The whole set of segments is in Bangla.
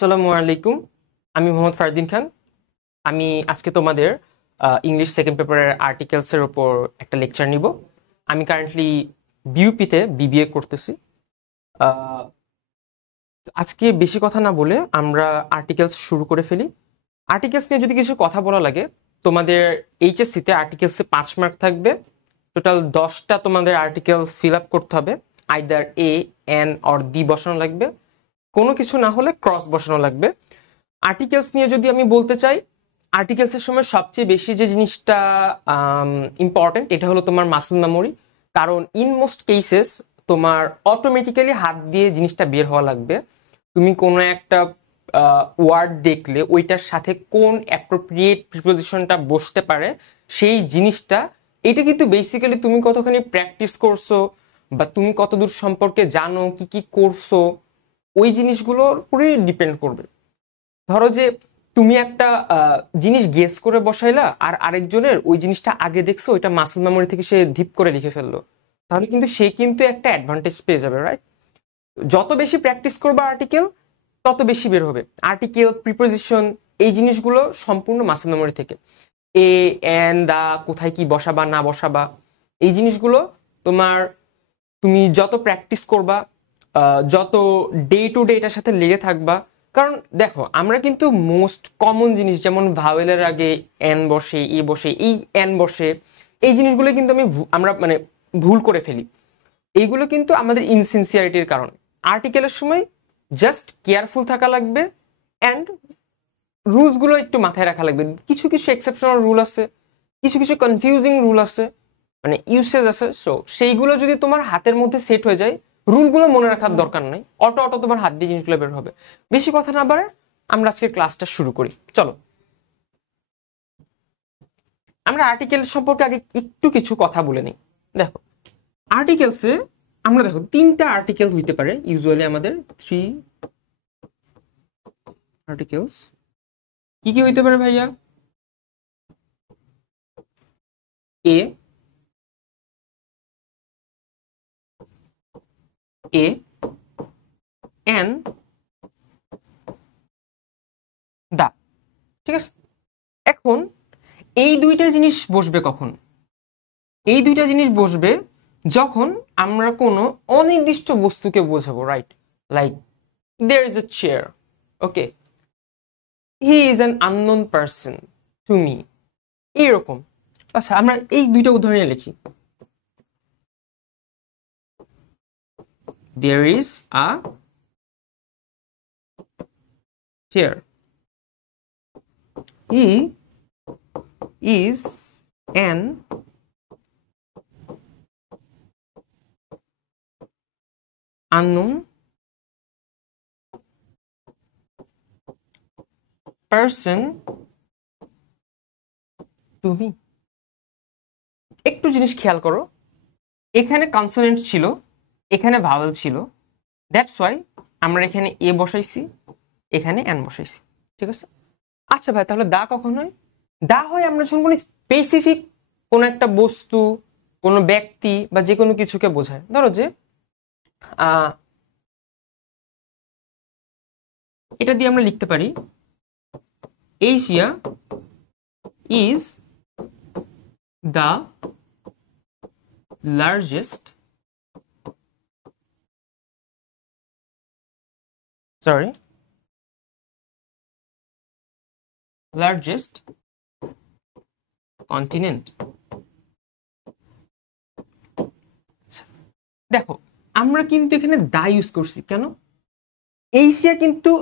আসসালামু আলাইকুম। আমি মোহাম্মদ ফারদিন খান। আমি আজকে তোমাদের ইংলিশ সেকেন্ড পেপারের আর্টিকেলসের উপর একটা লেকচার নিব। আমি কারেন্টলি বিইউপিতে বিবিএ করতেছি। আহ, আজকে বেশি কথা না বলে আমরা আর্টিকেলস শুরু করে ফেলি। আর্টিকেলস নিয়ে যদি কিছু কথা বলা লাগে, তোমাদের এইচএসসিতে আর্টিকেলসে 5 মার্ক থাকবে। টোটাল 10টা তোমাদের আর্টিকেল ফিল আপ করতে হবে। Either A, N or the বসানো লাগবে, কোনো কিছু না হলে ক্রস বসানো লাগবে। আর্টিকেলস নিয়ে যদি আমি বলতে চাই, আর্টিকেলসের সময় সবচেয়ে বেশি যে জিনিসটা ইম্পর্টেন্ট এটা হলো তোমার মাসল মেমোরি। কারণ ইন মোস্ট কেসেস তোমার অটোমেটিক্যালি হাত দিয়ে জিনিসটা বের হওয়া লাগবে। তুমি কোনো একটা ওয়ার্ড দেখলে ওইটার সাথে কোন অ্যাপ্রোপ্রিয়েট প্রিপোজিশনটা বসতে পারে সেই জিনিসটা, এটা কিন্তু বেসিক্যালি তুমি কতখানি প্র্যাকটিস করছো বা তুমি কতদূর সম্পর্কে জানো, কি কি করছো, ওই জিনিসগুলোর উপরেই ডিপেন্ড করবে। ধরো যে তুমি একটা জিনিস গেস করে বসাইলা, আর আরেকজনের ওই জিনিসটা আগে দেখছো, ওইটা মাসল মেমোরি থেকে সে ধিপ করে লিখে ফেললো, তাহলে কিন্তু সে কিন্তু একটা অ্যাডভান্টেজ পেয়ে যাবে, রাইট? যত বেশি প্র্যাকটিস করবে আর্টিকেল, তত বেশি বের হবে। আর্টিকেল, প্রিপোজিশন, এই জিনিসগুলো সম্পূর্ণ মাসল মেমোরি থেকে। এ, এন, দা, কোথায় কি বসাবা না বসাবা, এই জিনিসগুলো তোমার তুমি যত প্র্যাকটিস করবা, যত ডে টু ডে এটার সাথে লেগে থাকবা। কারণ দেখো, আমরা কিন্তু মোস্ট কমন জিনিস যেমন ভাওয়েলের আগে এন বসে, এ বসে, এই এন বসে, এই জিনিসগুলো কিন্তু আমরা মানে ভুল করে ফেলি। এইগুলো কিন্তু আমাদের ইনসিনসিয়ারিটির কারণ। আর্টিকেলের সময় জাস্ট কেয়ারফুল থাকা লাগবে অ্যান্ড রুলসগুলো একটু মাথায় রাখা লাগবে। কিছু কিছু এক্সেপশনাল রুল আছে, কিছু কিছু কনফিউজিং রুল আছে, মানে ইউসেজ আছে। সো সেইগুলো যদি তোমার হাতের মধ্যে সেট হয়ে যায়, রুলগুলো মনে রাখার দরকার নাই, অটো অটো তোমার হাত দিয়ে জিনিসগুলো বের হবে। বেশি কথা না বাড়ে আমরা আজকের ক্লাসটা শুরু করি, চলো। আমরা আর্টিকেল সম্পর্কে আগে একটু কিছু কথা বলে নিই। দেখো, আর্টিকেলসে আমরা দেখো 3টা আর্টিকেল হইতে পারে ইউজুয়ালি আমাদের 3 আর্টিকেলস। কি কি হইতে পারে ভাইয়া? এ, এ, এন, দা। ঠিক আছে, এখন এই দুইটা জিনিস বসবে কখন? এই দুইটা জিনিস বসবে যখন আমরা কোনো অনির্দিষ্ট বস্তুকে বোঝাবো, right? Like there is a chair, okay, he is an unknown person to me, এইরকম। আচ্ছা, আমরা এই দুইটা উদাহরণে লিখি। There is a chair, he is an unknown person to me। একটু জিনিস খেয়াল করো, এখানে কনসোনেন্ট ছিল, এখানে ভাওয়েল ছিল, দ্যাটস ওয়াই আমরা এখানে এ বসাইছি, এখানে এন বসাইছি। ঠিক আছে? আচ্ছা ভাই, তাহলে দা কখন হয়? দা হয় আমরা যখন কোনো স্পেসিফিক কোনো একটা বস্তু, কোনো ব্যক্তি বা যে কোনো কিছুকে বোঝায়। ধরো যে এটা দিয়ে আমরা লিখতে পারি Asia is the largest continent. দেখো, আমরা কিন্তু এখানে দা ইউজ করছি কেন? এশিয়া কিন্তু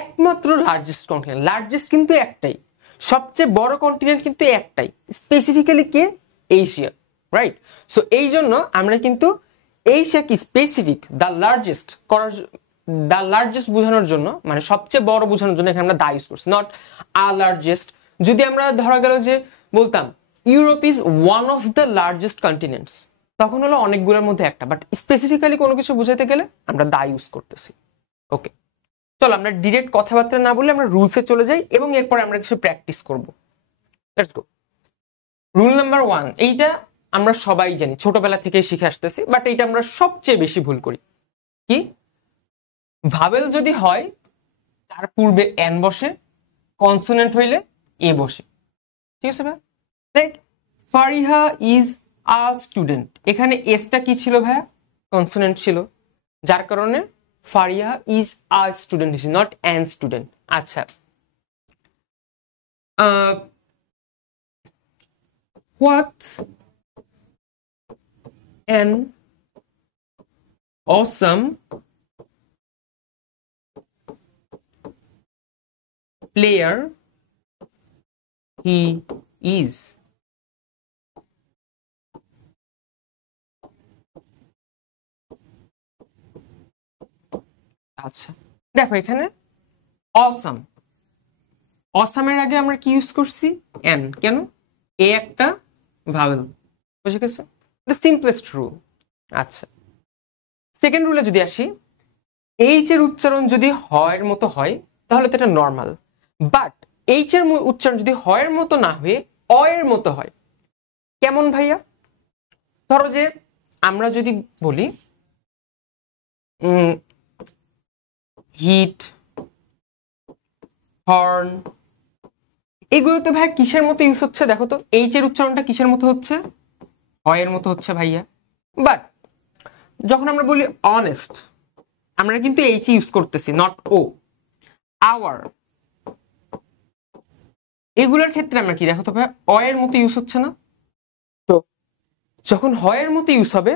একমাত্র লার্জেস্ট কন্টিনেন্ট, লার্জেস্ট কিন্তু একটাই, সবচেয়ে বড় কন্টিনেন্ট কিন্তু একটাই, স্পেসিফিক্যালি কে? Asia, right? সো এই জন্য আমরা কিন্তু এশিয়া কি স্পেসিফিক দ্য লার্জেস্ট করার, দ্য লার্জেস্ট বোঝানোর জন্য, মানে সবচেয়ে বড় বোঝানোর জন্য এখানে আমরা দা ইউজ করছি, নট আ লার্জেস্ট। যদি আমরা ধরা গেল যে বলতাম Europe is one of the largest continents, তখন হলো অনেকগুলোর মধ্যে একটা, বাট স্পেসিফিক্যালি কোনো কিছু বোঝাতে গেলে আমরা দা ইউজ করতেছি। ওকে, চলো আমরা ডিরেক্ট কথাবার্তা না বলে আমরা রুলসে চলে যাই এবং এরপরে আমরা কিছু প্র্যাকটিস করব। Let's go. রুল নাম্বার 1, এইটা আমরা সবাই জানি, ছোটবেলা থেকে শিখে আসতেছি, বাট এইটা আমরা সবচেয়ে বেশি ভুল করি। কি? ভাবেল যদি হয় তার পূর্বে এন বসে, কনসোনেন্ট হইলে এ বসে। ঠিক আছে ভাই? Like Fariha is a student, এখানে এসটা কি ছিল ভাইয়া? কনসোনেন্ট ছিল, যার কারণে Fariha is a student is not an student. আচ্ছা, what an awesome player he is. আচ্ছা দেখো এখানে অসাম, অসামের আগে আমরা কি ইউজ করছি? এন। কেন? এ একটা ভাওয়েল, বুঝে গেছে? The simplest rule. আচ্ছা, সেকেন্ড রুলে যদি আসি, এইচ এর উচ্চারণ যদি হয় মতো হয় তাহলে তো এটা নর্মাল, বাট এইচ এর উচ্চারণ যদি হয় মতো না হয়ে অ এর মতো হয়, কেমন ভাইয়া? ধরো যে আমরা যদি বলি হিট, হর্ন, এগুলোতে ভাই কিসের মতো ইউজ হচ্ছে? দেখো তো এইচ এর উচ্চারণটা কিসের মতো হচ্ছে? হয় এর মতো হচ্ছে ভাইয়া। বাট যখন আমরা বলি অনেস্ট, আমরা কিন্তু এইচ ইউজ করতেছি, নট ও। আওয়ার, এগুলোর ক্ষেত্রে আমরা কি দেখো তো ভাই অ এর মতো ইউজ হচ্ছে না? তো যখন হয় এর মতো ইউজ হবে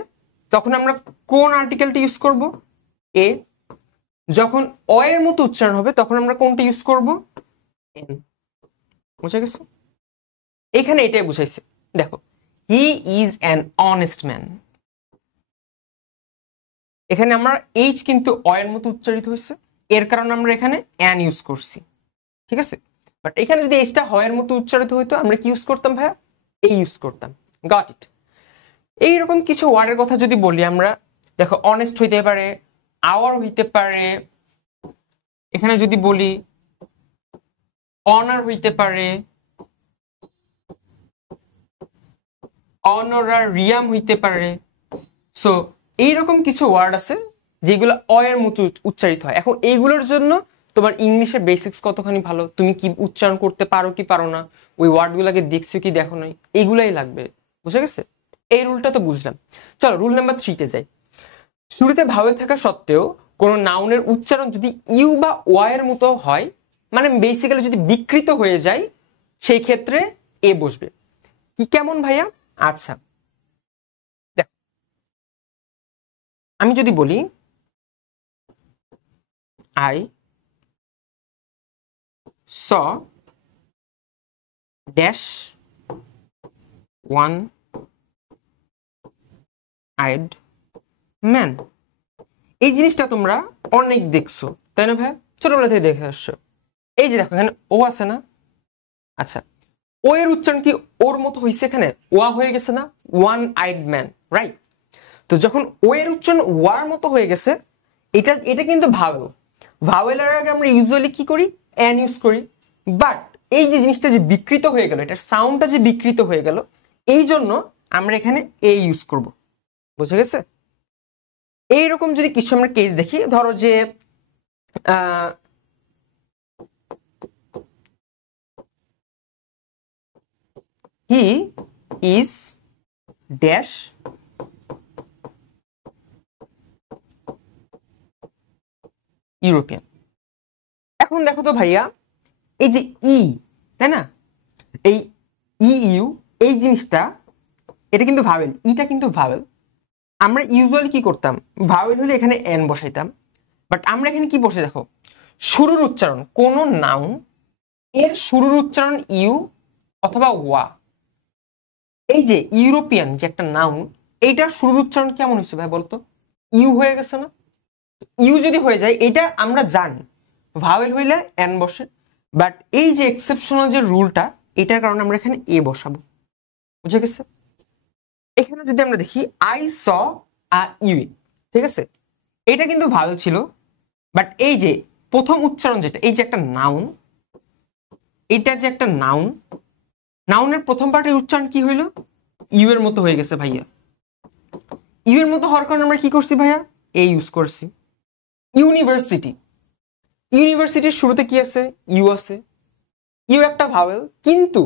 তখন আমরা কোন আর্টিকেলটা ইউজ করব? এ। যখন অ এর মতো উচ্চারণ হবে তখন আমরা কোনটা ইউজ করব? এন। বুঝে গেছে? এখানে এটাই বুঝাইছে। দেখো, হি ইজ অ্যান অনেস্ট ম্যান, এখানে আমরা এইচ কিন্তু অ এর মতো উচ্চারিত হয়েছে, এর কারণে আমরা এখানে অ্যান ইউজ করছি। ঠিক আছে? বাট এখানে যদি এইচটা হয় এর মতো উচ্চারিত হইতো আমরা কি ইউজ করতাম ভাইয়া? এই ইউজ করতাম। Got it? এইরকম কিছু ওয়ার্ডের কথা যদি বলি আমরা, দেখো অনেস্ট হইতে পারে, আওয়ার হইতে পারে, এখানে যদি বলি অনার হইতে পারে, অনারারিয়াম হইতে পারে। সো এইরকম কিছু ওয়ার্ড আছে যেগুলো অ এর মতো উচ্চারিত হয়। এখন এইগুলোর জন্য তোমার ইংলিশের বেসিক্স কতখানি ভালো, তুমি কি উচ্চারণ করতে পারো কি পারো না, ওই ওয়ার্ডগুলোকে দেখছো কি দেখো নাই, এইগুলাই লাগবে। বুঝে গেছে? এই রুলটা তো বুঝলাম। চলো রুল নাম্বার 3 তে যাই। শুরুতে ভাওয়েল থাকা সত্ত্বেও কোন নাউনের উচ্চারণ যদি ইউ বা ওয়া এর মতো হয়, মানে বেসিক্যালি যদি বিকৃত হয়ে যায়, সেই ক্ষেত্রে এ বসবে। কি কেমন ভাইয়া? আচ্ছা দেখ, আমি যদি বলি I saw dash one eyed man, এই জিনিসটা তোমরা অনেক দেখছো তাই না ভাই? ছোটবেলা থেকে দেখে আসছো। এই যে দেখো এখানে ও আছে না? আচ্ছা, ও এর উচ্চারণ কি ওর মতো হয়েছে? এখানে ওয়া হয়ে গেছে না? One eyed man, right? তো যখন ও এর উচ্চারণ ওয়ার মতো হয়ে গেছে, এটা এটা কিন্তু ভাওয়েল। ভাওয়েলের আগে আমরা ইউজুয়ালি কি করি? অ্যান ইউজ করি। বাট এই যে জিনিসটা যে বিকৃত হয়ে গেল, এটার সাউন্ডটা যে বিকৃত হয়ে গেল, এই জন্য আমরা এখানে এ ইউজ করব। বুঝে গেছে? এইরকম যদি কিছু আমরা কেস দেখি, ধরো যে হি ইজ ড্যাশ ইউরোপিয়ান। এখন দেখো তো ভাইয়া, এই যে ই, তাই না, এই ইউ, এই জিনিসটা এটা কিন্তু ভাওয়েল, ইটা কিন্তু ভাওয়েল। আমরা ইউজুয়ালি কি করতাম? ভাওয়েল হলে এখানে এন বসাইতাম, বাট আমরা এখানে কি বসে দেখো, শুরুর উচ্চারণ কোন নাউন এর শুরুর উচ্চারণ ইউ অথবা ওয়া। এই যে ইউরোপিয়ান যে একটা নাউন, এইটার শুরুর উচ্চারণ কেমন হয়েছে ভাই বলতো? ইউ হয়ে গেছে না? ইউ যদি হয়ে যায়, এটা আমরা জানি ভাওয়েল হইলে এন বসে, বাট এই যে এক্সেপশনাল যে রুলটা, এটার কারণে আমরা এখানে এ বসাবো। বুঝে গেছে? এখানে যদি আমরা দেখি আই স আ ইউ, ঠিক আছে, এটা কিন্তু ভাওয়েল ছিল, বাট এই যে প্রথম উচ্চারণ যেটা, এই যে একটা নাউন, এইটার যে একটা নাউন, নাউনের প্রথম পার্টের উচ্চারণ কি হইলো? ইউ এর মতো হয়ে গেছে ভাইয়া। ইউ এর মতো হওয়ার কারণে আমরা কি করছি ভাইয়া? এ ইউজ করছি। ইউনিভার্সিটি, ইউনিভার্সিটির শুরুতে কি আছে? ইউ আছে। ইউ একটা ভাওয়েল, কিন্তু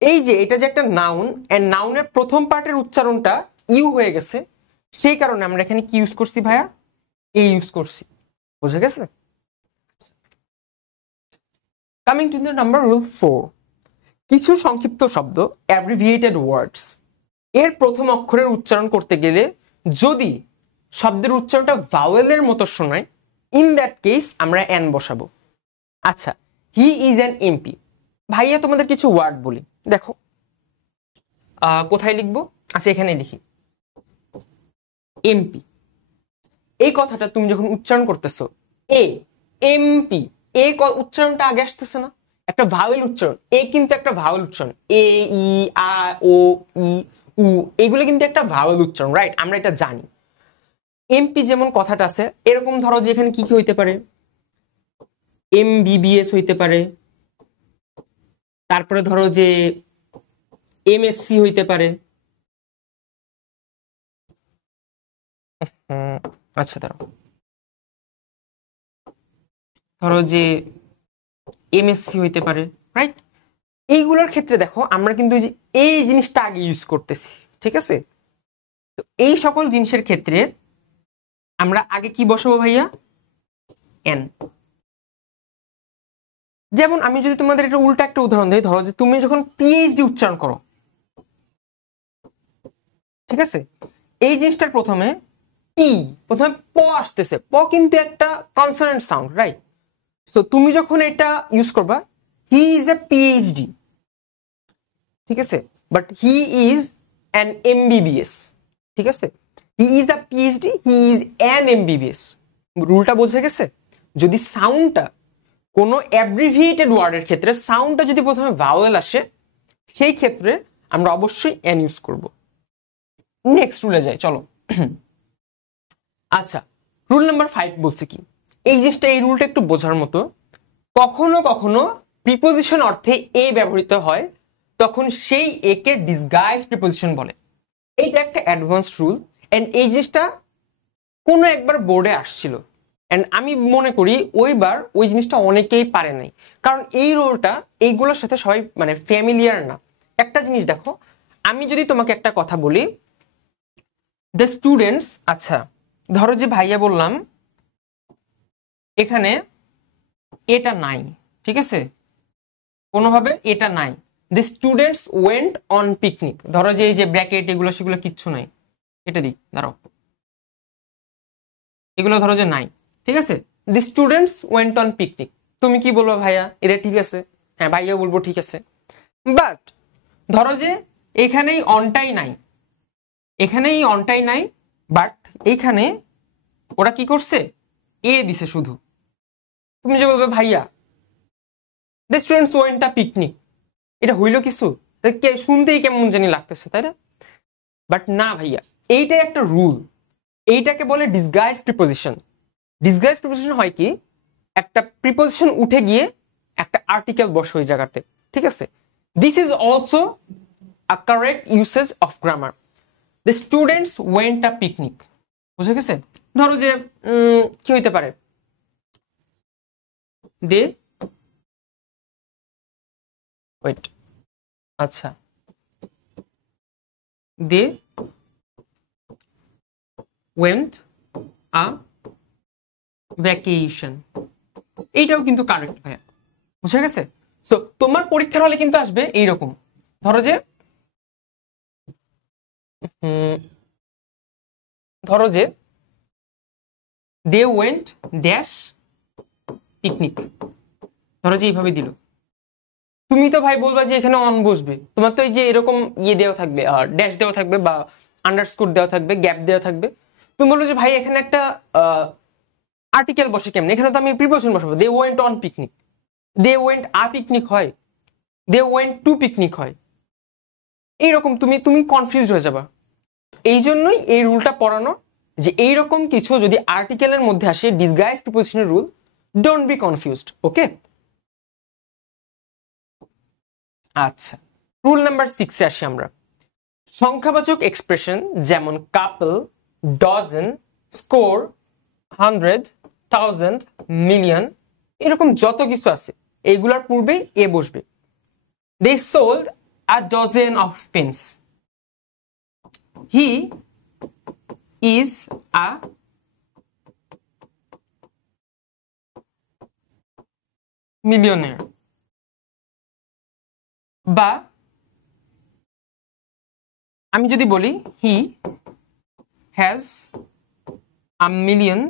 এই যে এটা যে একটা নাউন, এন্ড নাউনের প্রথম পার্টের উচ্চারণটা ইউ হয়ে গেছে, সেই কারণে আমরা এখানে কি ইউজ করছি ভাইয়া? এ ইউজ করছি। বুঝে গেছে? Coming to the number rule 4, কিছু সংক্ষিপ্ত শব্দ অ্যাব্রিভিয়েটেড ওয়ার্ডস এর প্রথম অক্ষরের উচ্চারণ করতে গেলে যদি শব্দের উচ্চারণটা ভাওয়েলের মতো শোনায়, ইন দ্যাট কেস আমরা এন বসাবো। আচ্ছা, হি ইজ অ্যান এমপি। ভাইয়া তোমাদের কিছু ওয়ার্ড বলি, দেখো কোথায় লিখবো? আচ্ছা, এখানে লিখি এমপি। এই কথাটা তুমি যখন উচ্চারণ করতেছো, এ এমপি, এ উচ্চারণটা আগে আসতেছে না? একটা ভাওয়েল উচ্চারণ, এ কিন্তু একটা ভাওয়েল উচ্চারণ, এ ই আ ও ই উ, এগুলো কিন্তু একটা ভাওয়েল উচ্চারণ, রাইট? আমরা এটা জানি। এমপি যেমন কথাটা আছে, এরকম ধরো যে এখানে কি কি হইতে পারে? এমবিবিএস হইতে পারে, তারপরে ধরো যে এমএসসি হইতে পারে। আচ্ছা, ধরো যে এমএসসি হইতে পারে, রাইট? এইগুলোর ক্ষেত্রে দেখো আমরা কিন্তু এই জিনিসটা আগে ইউজ করতেছি, ঠিক আছে? তো এই সকল জিনিসের ক্ষেত্রে আমরা আগে কি বসাবো ভাইয়া? এন। যেমন আমি যদি তোমাদের একটা উল্টা একটা উদাহরণ দিই, ধরো যে তুমি যখন পিএইচডি উচ্চারণ করো, ঠিক আছে, এই জিনিসটার প্রথমে প্রথমে প আসতেছে, প কিন্তু একটা কনসোনেন্ট সাউন্ড, রাইট? সো তুমি যখন এটা ইউজ করবা, হি ইজ এ পিএইচডি, ঠিক আছে, but he is an MBBS, ঠিক আছে? He is a PhD, he is an MBBS. রুলটা বোঝা গেছে? যদি সাউন্ডটা কোনো অ্যাব্রিভিয়েটেড ওয়ার্ডের ক্ষেত্রে সাউন্ডটা যদি প্রথমে ভাওয়েল আসে, সেই ক্ষেত্রে আমরা অবশ্যই এন ইউজ করব। নেক্সট রুলে যাই, চলো। আচ্ছা, রুল নাম্বার 5 বলছে কি? এই জিনিসটা, এই রুলটা একটু বোঝার মতো। কখনো কখনো প্রিপোজিশন অর্থে এ ব্যবহৃত হয়, তখন সেই এ কে ডিসগাইজ প্রিপোজিশন বলে। এইটা একটা অ্যাডভান্স রুল, এন্ড এই জিনিসটা কোনো একবার বোর্ডে আসছিল, এন্ড আমি মনে করি ওইবার ওই জিনিসটা অনেকেই পারে নাই, কারণ এই রুলটা এইগুলোর সাথে সবাই মানে ফ্যামিলিয়ার না। একটা জিনিস দেখো, আমি যদি তোমাকে একটা কথা বলি, দ্য স্টুডেন্টস, আচ্ছা ধরো যে ভাইয়া বললাম এখানে এটা নাই, ঠিক আছে, কোনোভাবে এটা নাই, the students went on picnic. ধরো যে এই যে ব্র্যাকেট এগুলো সেগুলো কিচ্ছু নাই, এটা দিই, দাঁড়াও, এগুলো ধরো যে নাই, ঠিক আছে, the students went on picnic. তুমি কি বলবো? ভাইয়া এটা ঠিক আছে। হ্যাঁ, ভাইয়া বলবো ঠিক আছে, বাট ধরো যে এখানেই অনটাই নাই, এখানেই অনটাই নাই, বাট এইখানে ওরা কি করছে? এ দিছে শুধু। তুমি যে বলবে ভাইয়া the students went a picnic, এটা হইলো কিছু? শুনতেই কেমন জানি লাগতেছে, তাই না? বাট না ভাইয়া, এইটাই একটা রুল, এইটাকে বলে ডিসগাইজ প্রিপোজিশন। ডিসগাইজ প্রিপোজিশন হয় কি? একটা প্রিপোজিশন উঠে গিয়ে একটা আর্টিকেল বসে ওই জায়গাতে, ঠিক আছে? This is also a correct usage of grammar. The students went a picnic, বুঝে গেছে? ধরো যে কি হইতে পারে? দে ওয়েট, আচ্ছা, দে ওয়েন্ট আ ভ্যাকেশন, এইটাও কিন্তু কারেক্ট ভাইয়া, বুঝে গেছে? সো তোমার পরীক্ষার হলে কিন্তু আসবে এইরকম, ধরো যে দে ওয়েন্ট ড্যাশ পিকনিক, ধরো যে এইভাবে দিল। তুমি তো ভাই বলবা যে এখানে অন বসবে, তোমার তো এই যে এরকম ইয়ে দেওয়া থাকবে, ড্যাশ দেওয়া থাকবে বা আন্ডারস্কোর দেওয়া থাকবে, গ্যাপ দেওয়া থাকবে। তুমি বললো যে ভাই এখানে একটা আর্টিকেল বসে কেমন? এখানে তো আমি প্রিপোজিশন বসাবো, they went on picnic, they went a picnic হয়, দে ওয়েন্ট টু পিকনিক হয়, এইরকম তুমি তুমি কনফিউজ হয়ে যাবা। এই জন্যই এই রুলটা পড়ানো, যে এইরকম কিছু যদি আর্টিকেলের মধ্যে আসে, ডিসগাইজ প্রিপোজিশনের রুল, ডোন্ট বি কনফিউজড, ওকে? আচ্ছা, রুল নাম্বার 6 আসি আমরা। সংখ্যাবাচক এক্সপ্রেশন যেমন কাপল, ডজন, স্কোর, 100, 1000, মিলিয়ন এরকম যত কিছু আছে এইগুলার পূর্বে এ বসবে। They sold a dozen of pens. He is a millionaire. বা আমি যদি বলি he has $1 million.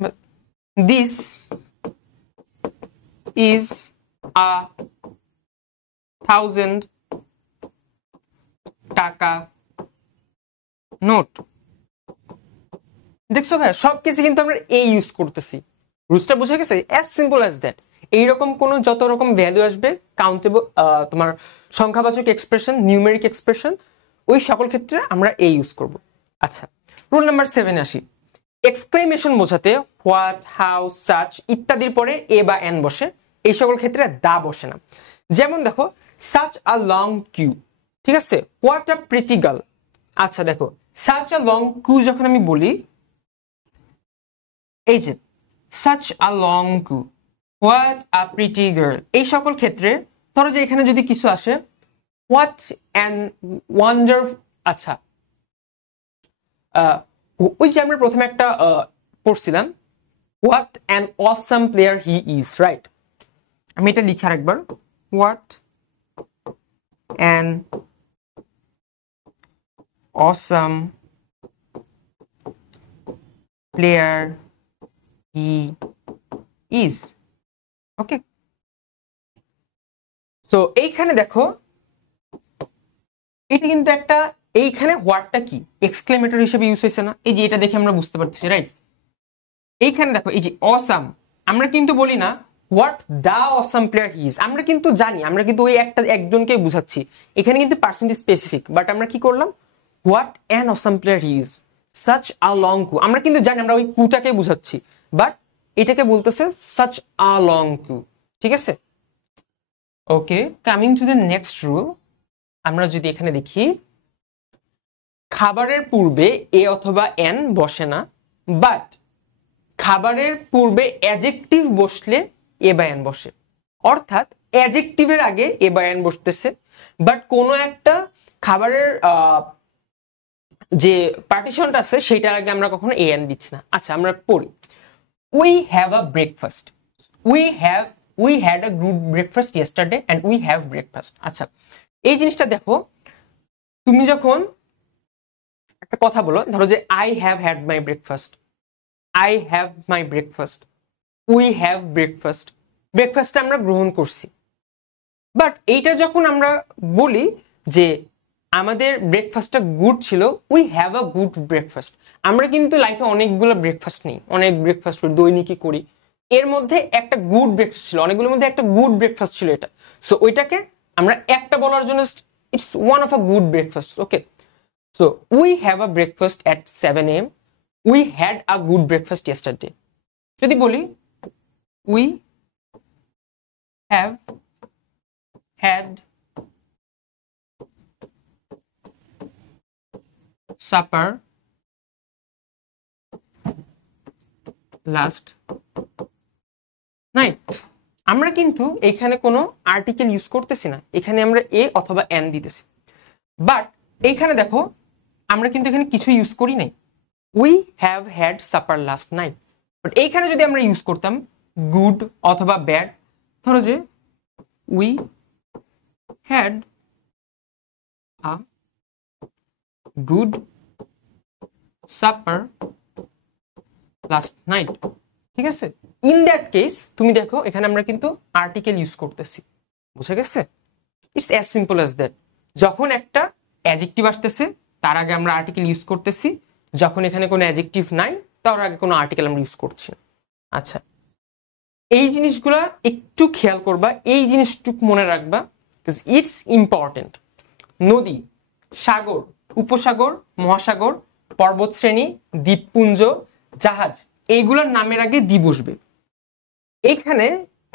But this is a 1,000 টাকা নোট। দেখছো ভাই, সবকিছু কিন্তু আমরা এই ইউজ করতেছি। রুলসটা বুঝে গেছে? As simple as that. এইরকম কোন যত রকম ভ্যালু আসবে কাউন্টেবল, তোমার সংখ্যাবাচক এক্সপ্রেশন, নিউমেরিক এক্সপ্রেশন, ওই সকল ক্ষেত্রে আমরা এই ইউজ করব। আচ্ছা, রুল নাম্বার 7 আসি। এক্সক্লেমেশন বোঝাতে হোয়াট, হাউ, সাচ ইত্যাদির পরে এ বা এন বসে, এই সকল ক্ষেত্রে দা বসে না। যেমন দেখো, সাচ আ লং কিউ, ঠিক আছে, হোয়াট আ প্রিটি গার্ল। আচ্ছা দেখো, সাচ আ লং কিউ যখন আমি বলি, এই যে such a long queue, what a pretty girl, এই সকল ক্ষেত্রে ধরো যে এখানে যদি কিছু আসে what an wonder, আচ্ছা ওই যে আমরা প্রথমে একটা পড়ছিলাম what an awesome player he is, right? আমি এটা লিখে আরেকবার, what an awesome player he is. Okay, so এইখানে দেখো এটা কিন্তু একটা, এইখানে হোয়াটটা কি এক্সক্লেমেটর হিসেবে ইউজ হয়েছে না? এই যে এটা দেখে আমরা বুঝতে পারতেছি, রাইট? এইখানে দেখো এই যে অসাম, আমরা কিন্তু বলি না what the awesome player he is, আমরা কিন্তু জানি, আমরা কিন্তু ওই একটা একজনকে বুঝাচ্ছি। এখানে কিন্তু পার্সেন্টেজ স্পেসিফিক, বাট আমরা কি করলাম, what an awesome player he is, such a long কু, আমরা কিন্তু জানি আমরা ওই কুটাকে বুঝাচ্ছি, বাট এটাকে বলতেছে সাচ আ লং কু, ঠিক আছে? Okay, coming to the next rule. আমরা যদি এখানে দেখি, খাবারের পূর্বে এ অথবা এন বসে না, বাট খাবারের পূর্বে অ্যাডজেক্টিভ বসলে এ বা এন বসে। অর্থাৎ অ্যাডজেক্টিভের আগে এ বা এন বসতেছে, বাট কোনো একটা খাবারের যে পার্টিশনটা আছে সেটার আগে আমরা কখনো এ এন দিচ্ছি না। আচ্ছা, আমরা পড়ি, we have a breakfast, we had a good breakfast yesterday and we have breakfast. আচ্ছা, এই জিনিসটা দেখো, তুমি যখন একটা কথা বলো, ধরো যে I have had my breakfast, I have my breakfast, we have breakfast, ব্রেকফাস্টটা আমরা গ্রহণ করছি। বাট এইটা যখন আমরা বলি যে আমাদের ব্রেকফাস্টটা গুড ছিল, we have a good breakfast, আমরা কিন্তু লাইফে অনেকগুলো ব্রেকফাস্ট নেই, অনেক ব্রেকফাস্ট করি, দৈনিকই করি, এর মধ্যে একটা গুড ব্রেকফাস্ট ছিল, অনেকগুলোর মধ্যে একটা গুড ব্রেকফাস্ট ছিল এটা। সো ওইটাকে আমরা একটা বলার জন্য it's one of a good breakfast. Okay, so we have a breakfast at 7 AM, we had a good breakfast yesterday. যদি বলি we have had supper last night, আমরা কিন্তু এখানে কোনো আর্টিকেল ইউজ করতেছি না, এখানে আমরা এ অথবা এন দিতেছি। বাট এইখানে দেখো, আমরা কিন্তু এখানে কিছু ইউজ করি নাই, we have had supper last night. But এইখানে যদি আমরা ইউজ করতাম গুড অথবা ব্যাড, ধরো যে we had a good supper last night, ঠিক আছে? ইন দ্যাট কেস তুমি দেখো এখানে আমরা কিন্তু আর্টিকেল ইউজ করতেছি, বুঝে গেছে? It's as simple as that. যখন একটা অ্যাডজেক্টিভ আসতেছে তার আগে আমরা আর্টিকেল ইউজ করতেছি, যখন এখানে কোনো অ্যাডজেক্টিভ নাই তার আগে কোনো আর্টিকেল আমরা ইউজ করছি না। আচ্ছা, এই জিনিসগুলা একটু খেয়াল করবা, এই জিনিসটুকু মনে রাখবা, ইটস ইম্পর্টেন্ট। নদী, সাগর, উপসাগর, মহাসাগর, পর্বতশ্রেণী, দ্বীপপুঞ্জ, জাহাজ, এইগুলোর নামের আগে দি বসবে। এইখানে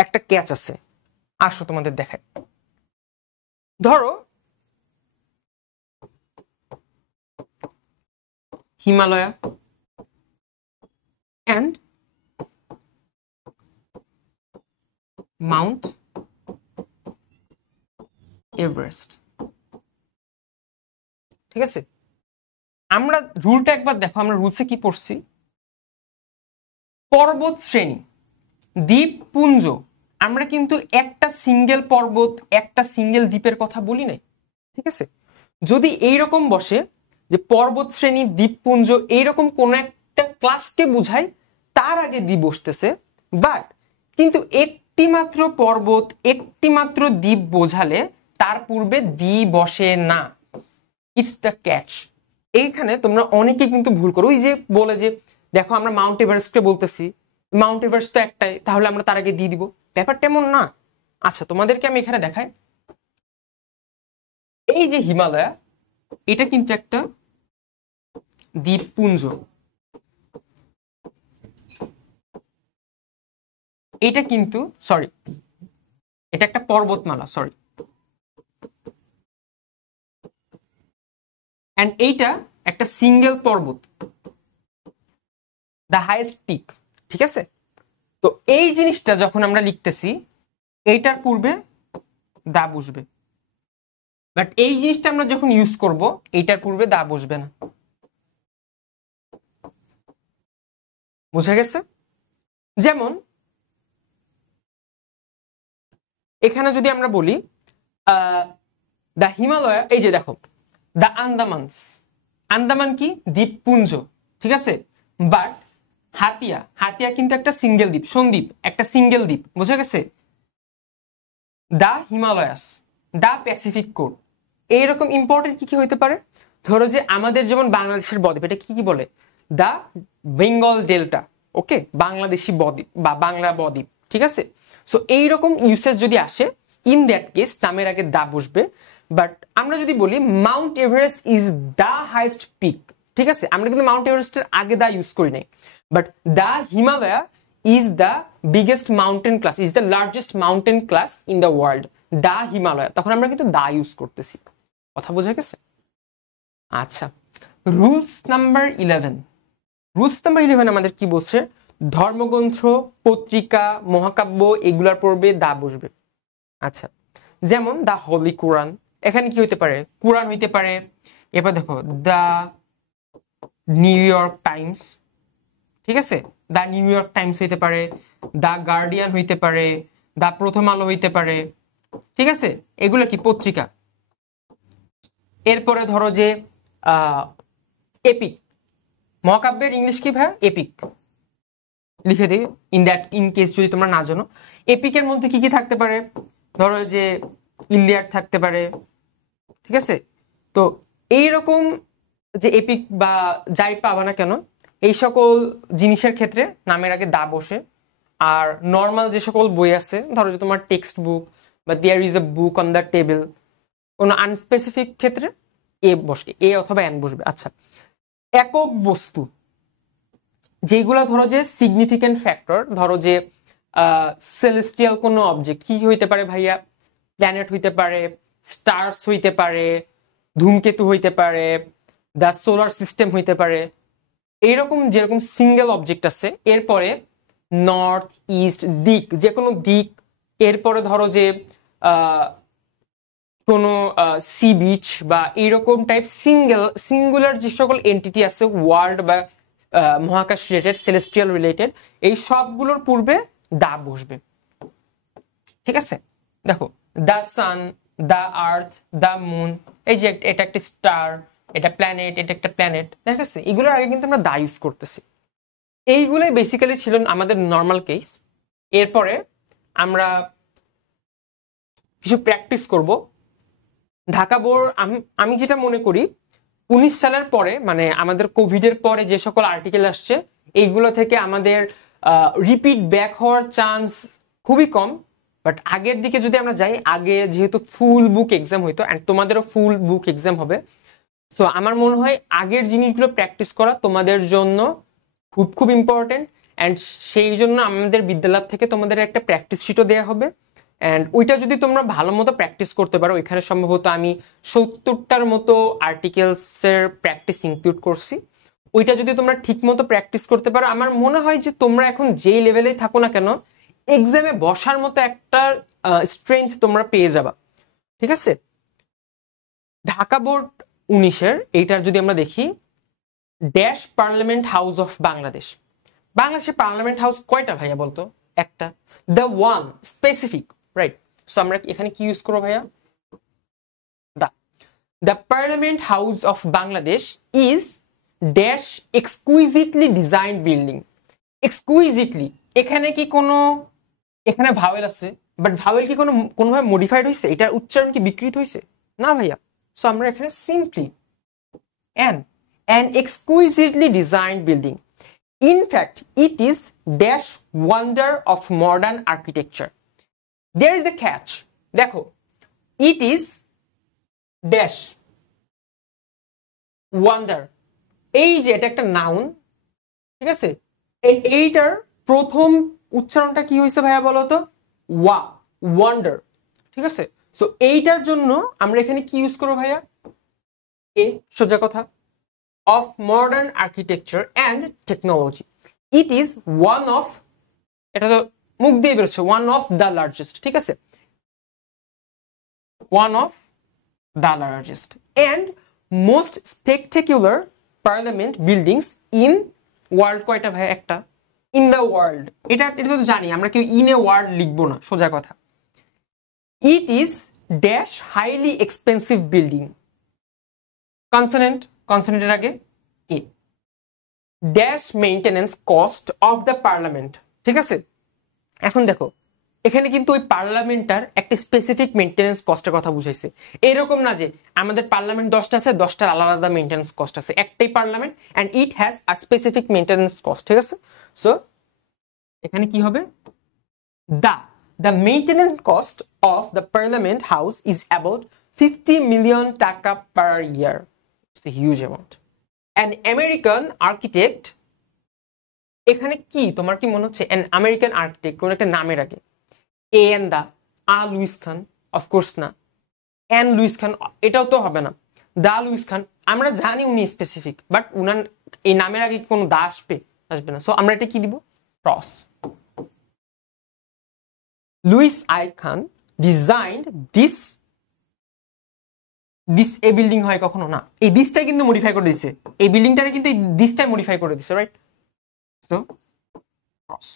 একটা ক্যাচ আছে, আসো তোমাদের দেখায়। ধরো হিমালয়া অ্যান্ড মাউন্ট এভারেস্ট। ঠিক আছে, আমরা রুলটা একবার দেখো, আমরা রুলসে কি পড়ছি, পর্বত শ্রেণী, দ্বীপপুঞ্জ, আমরা কিন্তু একটা সিঙ্গেল পর্বত একটা সিঙ্গেল দ্বীপের কথা বলি নাই। ঠিক আছে, যদি এইরকম বসে যে পর্বত শ্রেণী দ্বীপপুঞ্জ এইরকম কোন একটা ক্লাসকে বুঝায় তার আগে দ্বীপ বসতেছে, বাট কিন্তু একটি মাত্র পর্বত একটি মাত্র দ্বীপ বোঝালে তার পূর্বে দ্বীপ বসে না। It's the catch. এইখানে তোমরা অনেকে কিন্তু ভুল করো, ওই যে বলে যে দেখো আমরা মাউন্ট এভারেস্টকে বলতেছি, মাউন্ট এভারেস্ট তো একটাই, তাহলে আমরা তার আগে দিয়ে দিব, ব্যাপারটা এমন না। আচ্ছা, তোমাদেরকে আমি এখানে দেখাই, এই যে হিমালয়া, এটা কিন্তু একটা দ্বীপপুঞ্জ, এটা কিন্তু সরি এটা একটা পর্বতমালা, সরি, এন্ড এইটা একটা সিঙ্গেল পর্বত, দ্য হাইয়েস্ট পিক। ঠিক আছে, তো এই জিনিসটা যখন আমরা লিখতেছি এইটার পূর্বে দা বসবে, বাট এই জিনিসটা আমরা যখন ইউজ করব এইটার পূর্বে দা বসবে না। বুঝা গেছে? যেমন এখানে যদি আমরা বলি দ্য হিমালয়া, এই যে দেখো দ্য আন্দামানস, আন্দামান কি দ্বীপপুঞ্জ, ঠিক আছে, বাট হাতিয়া, হাতিয়া কিন্তু একটা সিঙ্গেল দ্বীপ, সন্দ্বীপ, একটা সিঙ্গেল দ্বীপ। বুঝা গেছে? দা হিমালয়াস, দা প্যাসিফিক কোর, এইরকম ইম্পর্টেন্ট কি কি হইতে পারে? ধরো যে আমাদের যেমন বাংলাদেশের বদ্বীপ, এটা কি কি বলে? দা বেঙ্গল ডেল্টা, ওকে, বাংলাদেশি বদ্বীপ বা বাংলা বদ্বীপ। ঠিক আছে, সো এইরকম ইউসেজ যদি আসে, ইন দ্যাট কেস নামের আগে দা বসবে। বাট আমরা যদি বলি Mount Everest is the highest peak, ঠিক আছে, আমরা কিন্তু মাউন্ট এভারেস্টের আগে দা ইউজ করি নাই, but the Himalaya is the biggest mountain class, is the largest mountain class in the world, the Himalaya, তখন আমরা কিন্তু দা ইউজ করতেছি। কথা বোঝা গেছে? আচ্ছা, রুলস নাম্বার 11, রুলস নাম্বার 11 আমাদের কি বলছে? ধর্মগ্রন্থ, পত্রিকা, মহাকাব্য এগুলার পূর্বে দা বসবে। আচ্ছা, যেমন দা হলি কোরআন, এখানে কি হইতে পারে? কোরআন হইতে পারে। এবার দেখো দা নিউ ইয়র্ক টাইমস, ঠিক আছে, দা নিউ ইয়র্ক টাইমস হইতে পারে, দা গার্ডিয়ান হইতে পারে, দা প্রথম আলো হইতে পারে। ঠিক আছে, এগুলো কি পত্রিকা। এরপরে ধরো যে এপিক, মহাকাব্যের ইংলিশ কি ভাই? এপিক লিখে দিই, ইন কেস যদি তোমরা না জানো। এপিকের মধ্যে কি কি থাকতে পারে? ধরো যে ইলিয়াড থাকতে পারে। ঠিক আছে, তো এইরকম যে এপিক বা যাই পাবা না কেন, এই সকল জিনিসের ক্ষেত্রে নামের আগে দা বসে। আর নর্মাল যে সকল বই আছে, ধরো যে তোমার টেক্সট বুক বা there is a book on the table, কোনো আনস্পেসিফিক ক্ষেত্রে এ বসে, এ অথবা এন বসবে। আচ্ছা, একক বস্তু যেগুলো ধরো যে সিগনিফিকেন্ট ফ্যাক্টর, ধরো যে সেলেস্টিয়াল কোনো অবজেক্ট, কি হইতে পারে ভাইয়া? প্ল্যানেট হইতে পারে, স্টার্স হইতে পারে, ধূমকেতু হইতে পারে, দ্য সোলার সিস্টেম হইতে পারে, এইরকম যেরকম সিঙ্গেল অবজেক্ট আছে। এরপরে নর্থ, ইস্ট, দিক, যে কোনো দিক। এরপরে ধরো যে কোনো সি বিচ বা এইরকম টাইপ সিঙ্গুলার যে সকল এন্টিটি আছে ওয়ার্ল্ড বা মহাকাশ রিলেটেড, সেলেস্টিয়াল রিলেটেড, এই সবগুলোর পূর্বে দা বসবে। ঠিক আছে, দেখো দা সান, দা আর্থ, দা মুন, এই যে এটা একটা স্টার, এটা প্ল্যানেট, এটা একটা প্ল্যানেট। ঠিক আছে, এগুলোর আগে কিন্তু আমরা দা ইউজ করতেছি। এইগুলোই বেসিক্যালি ছিল আমাদের নর্মাল কেস। এরপরে আমরা কিছু প্র্যাকটিস করব। ঢাকা বোর্ড, আমি যেটা মনে করি 19 সালের পরে, মানে আমাদের কোভিডের পরে যে সকল আর্টিকেল আসছে, এইগুলো থেকে আমাদের রিপিট ব্যাক হওয়ার চান্স খুবই কম। বাট আগের দিকে যদি আমরা যাই, আগে যেহেতু ফুল বুক এক্সাম হইতো, অ্যান্ড তোমাদেরও ফুল বুক এক্সাম হবে, সো আমার মনে হয় আগের জিনিসগুলো প্র্যাকটিস করা তোমাদের জন্য খুব খুব ইম্পর্টেন্ট। অ্যান্ড সেই জন্য আমাদের বিদ্যালয় থেকে তোমাদের একটা প্র্যাকটিস শিটও দেওয়া হবে। অ্যান্ড ওইটা যদি তোমরা ভালো মতো প্র্যাকটিস করতে পারো, এখানে সম্ভবত আমি 70টার মতো আর্টিকেলসের প্র্যাকটিস ইনক্লুড করছি। ওইটা যদি তোমরা ঠিক মতো প্র্যাকটিস করতে পারো, আমার মনে হয় যে তোমরা এখন যেই লেভেলেই থাকো না কেন এক্সামে বসার মতো একটা স্ট্রেংথ তোমরা পেয়ে যাবা। ঠিক আছে, ঢাকা বোর্ড 19-এর এইটার যদি আমরা দেখি, dash parliament house of Bangladesh. বাংলাদেশের পার্লামেন্ট হাউস কয়টা ভাইয়া বলতো? একটা, the one specific, right? So আমরা এখানে কি ইউজ করবো ভাইয়া? The parliament house of Bangladesh is dash exquisitely design building. Exquisitely, এখানে কি কোনো, এখানে ভাওয়েল আছে, বাট ভাওয়েল কি কোনোভাবে মডিফাইড হয়েছে? এটার উচ্চারণ কি বিকৃত হয়েছে? না ভাইয়া। সো আমরা এখানে simply an exquisitely designed building. In fact, it is dash wonder of modern architecture. There is the catch. দেখো, it is dash wonder, এই যে এটা একটা নাউন, ঠিক আছে, এইটার প্রথম উচ্চারণটা কি হয়েছে ভাইয়া বলো তো? ওয়া, ওয়ান্ডার। ঠিক আছে, সো এইটার জন্য আমরা এখানে কি ইউজ করবো ভাইয়া? এ, সোজা কথা, of modern architecture and technology. It is one of, এটা তো মুখ দিয়ে বেরোচ্ছে, one of the largest, ঠিক আছে, one of the largest and most spectacular parliament buildings in world. কয়টা ভাই? একটা, in the world। এটা তো জানি আমরা, কেউ in a world লিখবো না, সোজা কথা। It is dash highly expensive building, consonant, কনসোনেন্টের আগে a, dash maintenance cost of the parliament. ঠিক আছে, এখন দেখো এখানে কিন্তু ওই পার্লামেন্টটার একটা স্পেসিফিক মেইনটেনেন্স কস্টের কথা বুঝাইছে। এরকম না যে আমাদের পার্লামেন্ট 10টা আছে, 10টার আলাদা আলাদা মেইনটেনেন্স কস্ট আছে, একটাই parliament and it has a specific maintenance cost. ঠিক আছে, সো এখানে কি হবে? The maintenance cost of the parliament house is about 50 million টাকা per year. It's a huge amount. An American architect, এখানে কি তোমার কি মনে হচ্ছে? an American architect কোন একটা নামের আগে a an the, a Louis Kahn, of course না, এন লুইস খান, এটাও তো হবে না, দা লুইস খান। আমরা জানি উনি স্পেসিফিক, বাট উনার এই নামের আগে কোনো দা আসবে না। সো আমরা এটা কি দিব? Cross. Louis I Kahn designed this a building হয় কখনো না, এই দিসটাই কিন্তু মডিফাই করে দিচ্ছে, এই বিল্ডিংটারে কিন্তু এই দিসটাই মডিফাই করে দিচ্ছে, right? So cross.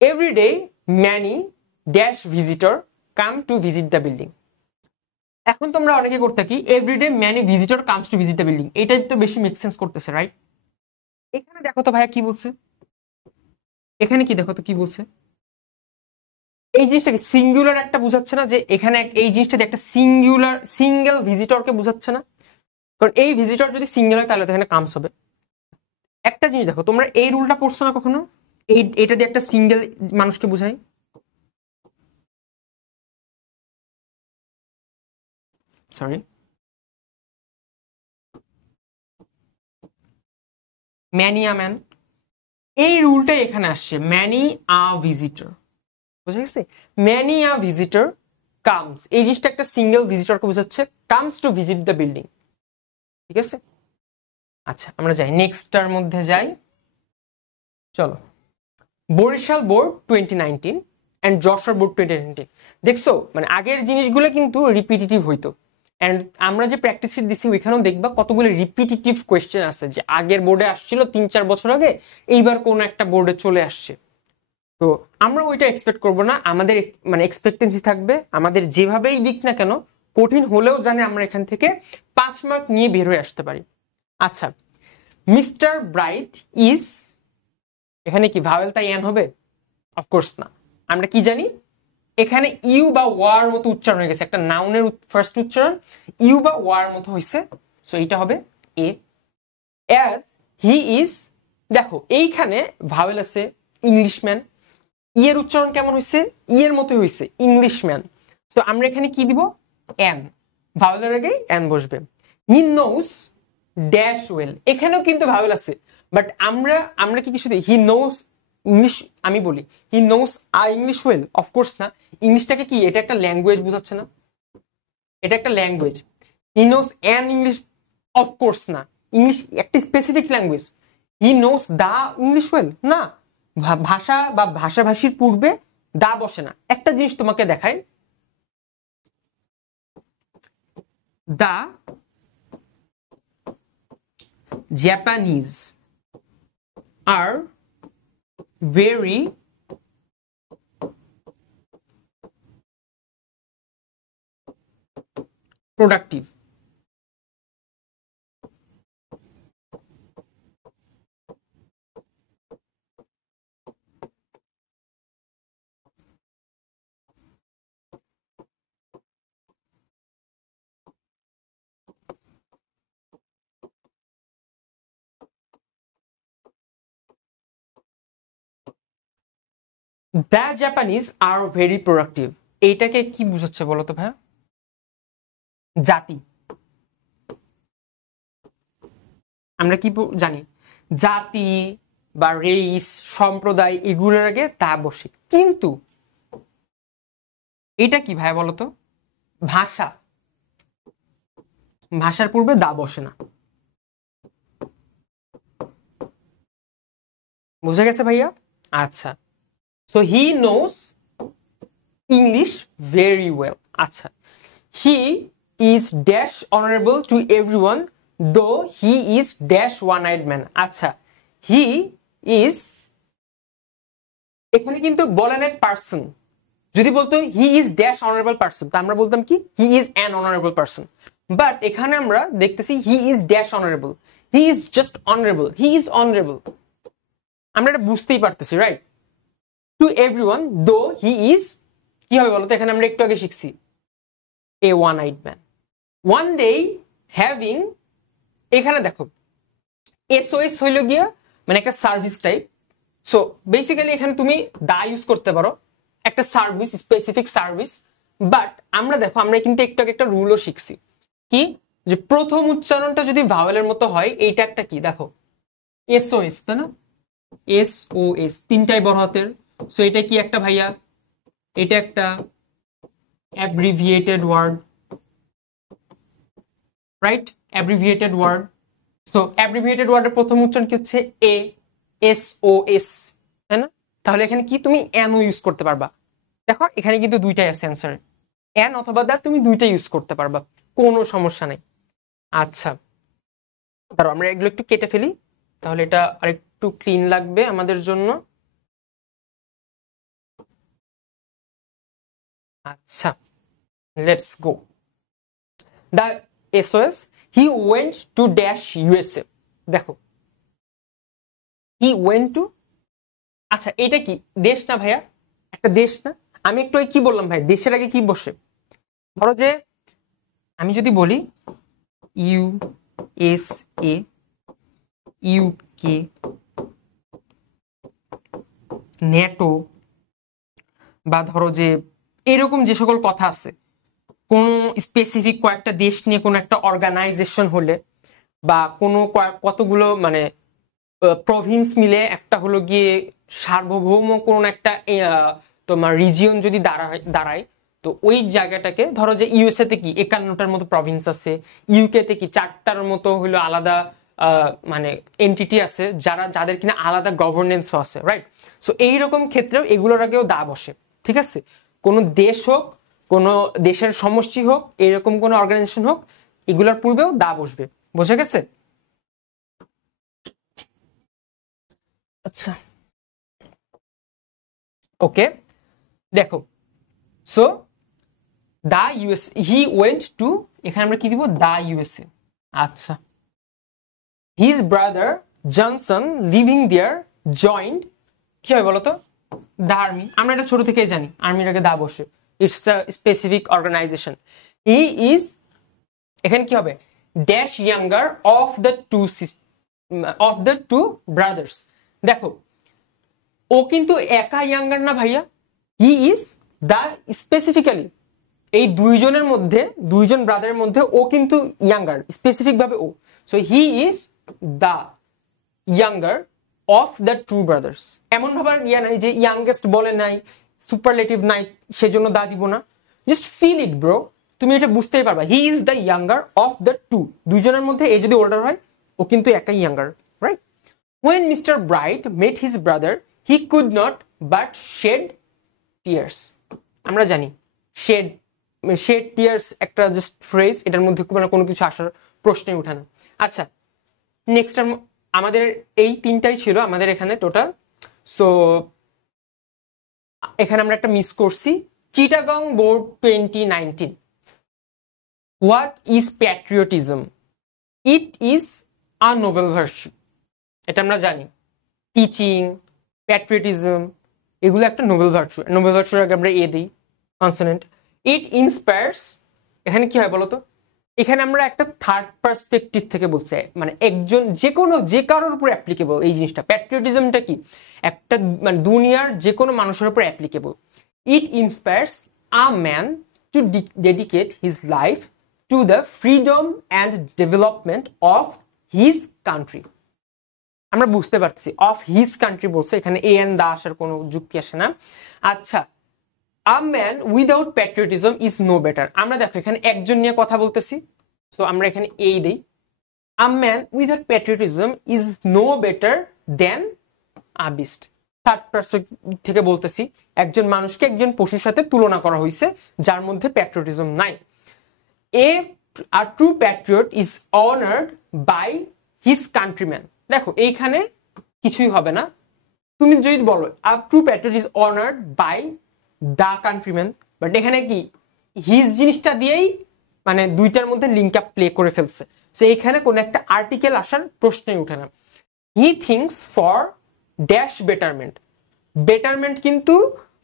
Every day many dash visitor come to visit the building. এখন তোমরা অনেকে করতে কি, everyday many visitor comes to visit the building, এটাই তো বেশি মেক সেন্স করতেছে, রাইট? এখানে দেখো তো ভাইয়া কি বলছে, এখানে কি দেখো তো কি বলছে, এই জিনিসটাকে সিঙ্গুলার একটা বুঝাচ্ছে না? যে এখানে এই জিনিসটা একটা সিঙ্গেল ভিজিটরকে বুঝাচ্ছে না? কারণ এই ভিজিটর যদি সিঙ্গেল হয় তাহলে তো এখানে কামস হবে। একটা জিনিস দেখো, তোমরা এই রুলটা পড়ছো না কখনো? এটা দিয়ে একটা সিঙ্গেল মানুষকে বুঝাই, সরি, ম্যানি আ ম্যান, এই রুলটা এখানে আসছে, ম্যানি আ ভিজিটর, বুঝা গেছে? ম্যানি আ ভিজিটর কামস, এই জিনিসটা একটা সিঙ্গেল ভিজিটরকে বোঝাচ্ছে, comes to visit the building. ঠিক আছে, আচ্ছা আমরা যাই নেক্সটটার মধ্যে যাই, চলো। Barishal board 2019 and Jessore board 2019। দেখছো মানে আগের জিনিসগুলো কিন্তু রিপিটিটিভ হইতো, এন্ড আমরা যে প্র্যাকটিস শিট দিছি ওইখানেও দেখবা কতগুলো রিপিটিটিভ কোয়েশ্চেন আছে, যে আগের বোর্ডে আসছিল 3-4 বছর আগে, এইবার কোন একটা বোর্ডে চলে আসছে। তো আমরা ওইটা এক্সপেক্ট করব না, আমাদের মানে এক্সপেক্টেন্সি থাকবে আমাদের যেভাবেই দিক না কেন কঠিন হলেও জানে আমরা এখান থেকে 5 মার্ক নিয়ে বের হয়ে আসতে পারি। আচ্ছা, মিস্টার ব্রাইট ইজ, এখানে কি ভাওয়েল তাই এন হবে? অফকোর্স না। আমরা কি জানি, এখানে ইউ বা ওয়ার মতো উচ্চারণ হয়ে গেছে, একটা নাউনের ফার্স্ট উচ্চারণ ইউ বা ওয়ার মতো হয়েছে, সো এটা হবে এ। অ্যাজ হি ইজ, দেখো এইখানে ভাওয়েল আছে ইংলিশম্যান, ইয়ের উচ্চারণ কেমন হয়েছে? ইয়ের মতোই হয়েছে, ইংলিশম্যান। তো আমরা এখানে কি দিব? এন, ভাওয়েলের আগে এন বসবে। হি নোস ড্যাশ ওয়েল, এখানেও কিন্তু ভাওয়েল আছে, বাট আমরা কি কিছু দিই? হি নোস ইংলিশ, আমি বলি হি নোস আ ইংলিশ ওয়েল, অফকোর্স না। ইংলিশটাকে কি, এটা একটা ল্যাঙ্গুয়েজ বোঝাচ্ছে না? এটা একটা language. He knows an English, of course না। ইংলিশ একটা specific language, he knows the English well না, ভাষা বা ভাষাভাষীর পূর্বে দা বসে না। একটা জিনিস তোমাকে দেখাই, দা Japanese are very productive. The Japanese are very productive, এইটাকে কি বুঝাচ্ছে বলো তো ভাইয়া? জাতি, আমরা কি জানি জাতি বা রেস সম্প্রদায় এগুলোর আগে তা বসে, কিন্তু এটা কি ভাইয়া বলো তো? ভাষা, ভাষার পূর্বে দা বসে না। বুঝে গেছে ভাইয়া? আচ্ছা, so he knows English very well. আচ্ছা, he is dash honourable to everyone though he is dash one eyed man. আচ্ছা, হি ইজ, এখানে কিন্তু বলে নাই পার্সন। যদি বলতো হি ইজ ড্যাশ অনারেবল পার্সন, তা আমরা বলতাম কি হি is an honourable person. But এখানে আমরা দেখতেছি হি is dash honourable, he is just honourable, he is honourable. আমরা এটা বুঝতেই পারতেছি, right? Two everyone though he is, কি হবে বলতো? এখানে আমরা একটু আগে শিখছি a one eyed man. One day having, এখানে দেখো এসওএস হইল গিয়া মানে একটা সার্ভিস টাইপ। সো বেসিক্যালি এখানে তুমি দা ইউজ করতে পারো, একটা সার্ভিস, স্পেসিফিক সার্ভিস। বাট আমরা দেখো, আমরা কিন্তু একটু আগে একটা রুলও শিখছি, কি যে প্রথম উচ্চারণটা যদি ভাওয়েলের মতো হয়, এইটা একটা কি দেখো এসওএস, তাই না? এসওএস তিনটাই বড় হাতের। সো এটা কি একটা ভাইয়া? এটা একটা abbreviated word, right? Abbreviated word. So abbreviated ওয়ার্ডের প্রথম উচ্চারণ কি হচ্ছে এ, এসওএস, তাই না? তাহলে এখানে কি তুমি এনও ইউজ করতে পারবা। দেখো এখানে কিন্তু দুইটাই আছে অ্যান্সার, এন অথবা দা, তুমি দুইটাই ইউজ করতে পারবা, কোনো সমস্যা নেই। আচ্ছা, তারপর আমরা এগুলো একটু কেটে ফেলি, তাহলে এটা আরেকটু ক্লিন লাগবে আমাদের জন্য। আচ্ছা, let's go. The SOS, he went to dash USA. দেখো হি ওয়েন্ট টু, আচ্ছা এটা কি দেশ না ভাইয়া? একটা দেশ না? আমি একটু কি বললাম ভাই, দেশের আগে কি বসে? ধরো যে আমি যদি বলি ইউএসএ, ইউকে, নেটো, বা ধরো যে এরকম যে সকল কথা আছে, কোন স্পেসিফিক কয়েকটা দেশ নিয়ে কোনো একটা অর্গানাইজেশন হলে, বা কোনো কতগুলো মানে প্রভিন্স মিলে একটা হলো গিয়ে সার্বভৌম কোন একটা তোমার রিজিয়ন যদি দাঁড়ায়, তো ওই জায়গাটাকে ধরো যে ইউএসএ তে কি 51টার মতো প্রভিন্স আছে, ইউকে তে কি 4টার মতো হলো আলাদা মানে এন্টিটি আছে, যাদের কিনা আলাদা গভর্নেন্সও আছে, রাইট? সো এইরকম ক্ষেত্রেও এগুলোর আগেও দা বসে, ঠিক আছে? কোন দেশ হোক, কোন দেশের সমষ্টি হোক, এরকম কোন অর্গানাইজেশন হোক, এগুলোর পূর্বেও দা বসবে। বুঝে গেছে? আচ্ছা, ওকে, দেখো so the US, he went to, এখানে আমরা কি দিব? The USA. আচ্ছা, his brother Johnson living there joint, কি হয় বলতো? The army. আমরা এটা ছোট থেকেই জানি, আর্মির আগে দা বসে, it's the specific organisation. He is, এখানে কি হবে? Dash younger of the two brothers. দেখো ও কিন্তু একা ইয়াঙ্গার না ভাইয়া, হি ইজ দা, স্পেসিফিক্যালি এই দুইজনের মধ্যে, দুইজন ব্রাদারের মধ্যে ও কিন্তু ইয়াঙ্গার, স্পেসিফিক ভাবে ও। So he is the younger of the two brothers. এমন ভাবে ইয়া নাই যে ইয়াঙ্গেস্ট বলে নাই, সুপারলেটিভ নাই, সেজন্য দা দিব না। জাস্ট ফিল ইট ব্রো, তুমি এটা বুঝতেই পারবা। He is the younger of the two, দুইজনের মধ্যে এ যদি অর্ডার হয়, ও ও কিন্তু একাই younger, right? When Mr. Bright met his brother, he could not but shed tears. আমরা জানি shed tears একটা জাস্ট ফ্রেজ, এটার মধ্যে কোনো কিছু আসার প্রশ্নই ওঠে না। আচ্ছা, নেক্সট আমাদের এই তিনটাই ছিল আমাদের এখানে টোটাল। সো এখানে আমরা একটা মিস করছি, Chittagong board 2019। What is patriotism? It is a Nobel virtue. এটা আমরা জানি, টিচিং, প্যাট্রিয়টিজম এগুলো একটা নোবেল ভার্চু। নোবেল ভার্চুর আগে আমরা এ দিই কনসোনেন্ট। ইট ইন্সপায়ার্স, এখানে কি হয় বলতো, এখানে আমরা একটা থার্ড পার্সপেক্টিভ থেকে বলছি, মানে একজন যে কারোর উপর অ্যাপ্লিকেবল এই জিনিসটা। প্যাট্রিয়টিজমটা কি, একটা মানে দুনিয়ার যে কোনো মানুষের উপর applicable. It inspires a man to dedicate his life to the freedom and development of his country. আমরা বুঝতে পারছি অফ হিজ কান্ট্রি বলছে, এখানে এ এন দা আসার কোনো যুক্তি আসে না। আচ্ছা, a man without patriotism is no better. আমরা দেখো এখানে একজন নিয়ে কথা বলতেছি, সো আমরা এখানে এই দেই, a man without patriotism is no better than a beast. Third person থেকে বলতেছি, একজন মানুষকে একজন পশুর সাথে তুলনা করা হয়েছে যার মধ্যে প্যাট্রিয়টিজম নাই। A true patriot is honored by his countrymen. দেখো এইখানে কিছুই হবে না, তুমি যদি বলো a true patriot is honored by the countrymen, but এখানে কি হিজ জিনিসটা দিয়েই মানে দুইটার মধ্যে লিঙ্ক আপ প্লে করে ফেলছে। সো এইখানে কোন একটা আর্টিকেল আসার প্রশ্নই ওঠে না। হি thinks for dash betterment. Betterment কিন্তু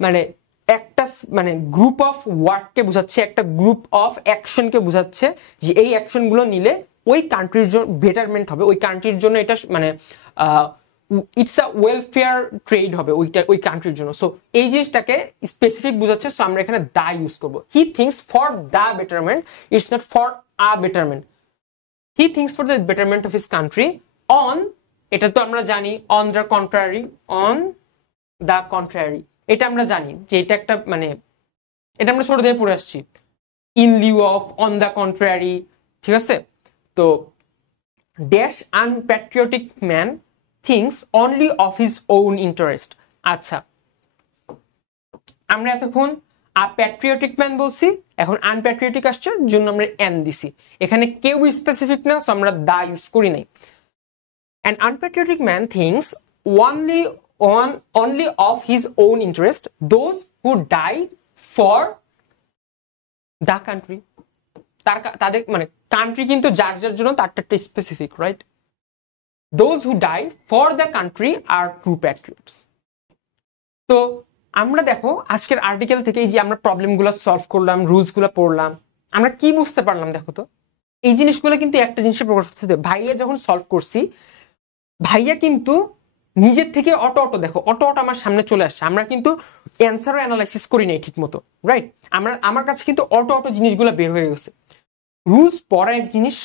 মানে একটা মানে গ্রুপ অফ ওয়ার্ডকে বোঝাচ্ছে, একটা গ্রুপ অফ অ্যাকশনকে বোঝাচ্ছে, যে এই অ্যাকশনগুলো নিলে ওই কান্ট্রির জন্য বেটারমেন্ট হবে, ওই কান্ট্রির জন্য এটা মানে ইটস আ ওয়েলফেয়ার ট্রেড হবে ওই কান্ট্রির জন্য। সো এই জিনিসটাকে স্পেসিফিক বোঝাচ্ছে, সো আমরা এখানে দা ইউজ করবো। He thinks for the betterment, it's not for a betterment. He thinks for the betterment of his country on, এটা তো আমরা জানি on the contrary, on the contrary এটা আমরা জানি যে এটা একটা মানে এটা আমরা ছোট থেকে পড়ে আসছি, in Liu of, on the contrary, ঠিক আছে? তো dash আনপ্যাট্রিয়টিক man things only of his own interest. আচ্ছা, আমরা এতক্ষণ প্যাট্রিয়টিক ম্যান বলছি, এখন আনপ্যাট্রিয়টিক আসছে জন্য আমরা এন দিছি। এখানে কেউ স্পেসিফিক না, সো আমরা দা ইউজ করি নাই। An unpatriotic man thinks only of his own interest, those who die for the country. তাদের মানে কান্ট্রি কিন্তু যার যার জন্য তারটা specific, right? Those who die for the country are true patriots. তো আমরা দেখো আজকের আর্টিকেল থেকে এই যে আমরা প্রবলেমগুলো সলভ করলাম, রুলসগুলো পড়লাম, আমরা কি বুঝতে পারলাম দেখো তো? এই জিনিসগুলো কিন্তু একটা জিনিসের প্রকাশ হচ্ছে, ভাইয়া যখন সলভ করছি, ভাইয়া কিন্তু নিজের থেকে অটো দেখো অটো আমার সামনে চলে আসছে, আমরা কিন্তু অ্যান্সারও অ্যানালাইসিস করি নাই ঠিক মতো, রাইট? আমার কাছে কিন্তু অটো জিনিসগুলো বের হয়ে গেছে। রুলস পড়া এক জিনিস,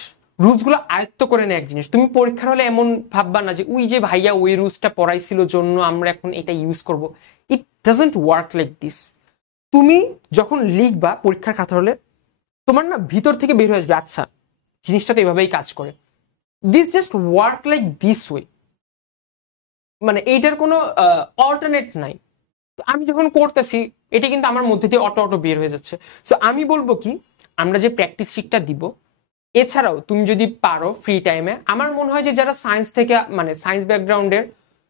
রুলসগুলো আয়ত্ত করে নেয় এক জিনিস। তুমি পরীক্ষার হলে এমন ভাববা না যে ওই যে ভাইয়া ওই রুলসটা পড়াইছিল জন্য আমরা এখন এটা ইউজ করব। It doesn't work like this. তুমি যখন লিখবা পরীক্ষার খাতা হলে, তোমার না ভিতর থেকে বের হয়ে আসবে, আচ্ছা জিনিসটা তো এভাবেই কাজ করে। This just work like this way, মানে এইটার কোনো অল্টারনেট নাই। আমি যখন করতেছি এটা কিন্তু আমার মধ্যে দিয়ে অটো বের হয়ে যাচ্ছে। সো আমি বলবো কি, আমরা যে প্র্যাকটিস শিটটা দিব, এছাড়াও তুমি যদি পারো ফ্রি টাইমে, আমার মনে হয় যে যারা সায়েন্স থেকে মানে সায়েন্স ব্যাকগ্রাউন্ডের,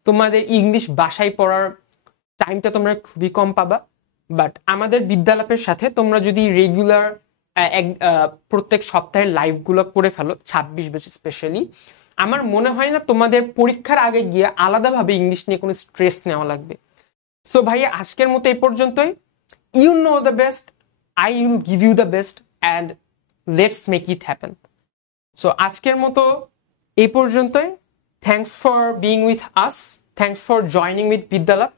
তোমাদের ইংলিশ বাসায় পড়ার টাইমটা তোমরা খুবই কম পাবা। বাট আমাদের বিদ্যালয়ের সাথে তোমরা যদি রেগুলার প্রত্যেক সপ্তাহে লাইভগুলো করে ফেলো, 26 বেচে স্পেশালি, আমার মনে হয় না তোমাদের পরীক্ষার আগে গিয়ে আলাদাভাবে ইংলিশ নিয়ে কোনো স্ট্রেস নেওয়া লাগবে। সো ভাইয়া আজকের মতো এই পর্যন্তই। You know the best, I will give you the best and let's make it happen. So আজকের মতো এই পর্যন্তই। Thanks for being with us, thanks for joining with বিদ্যালয়।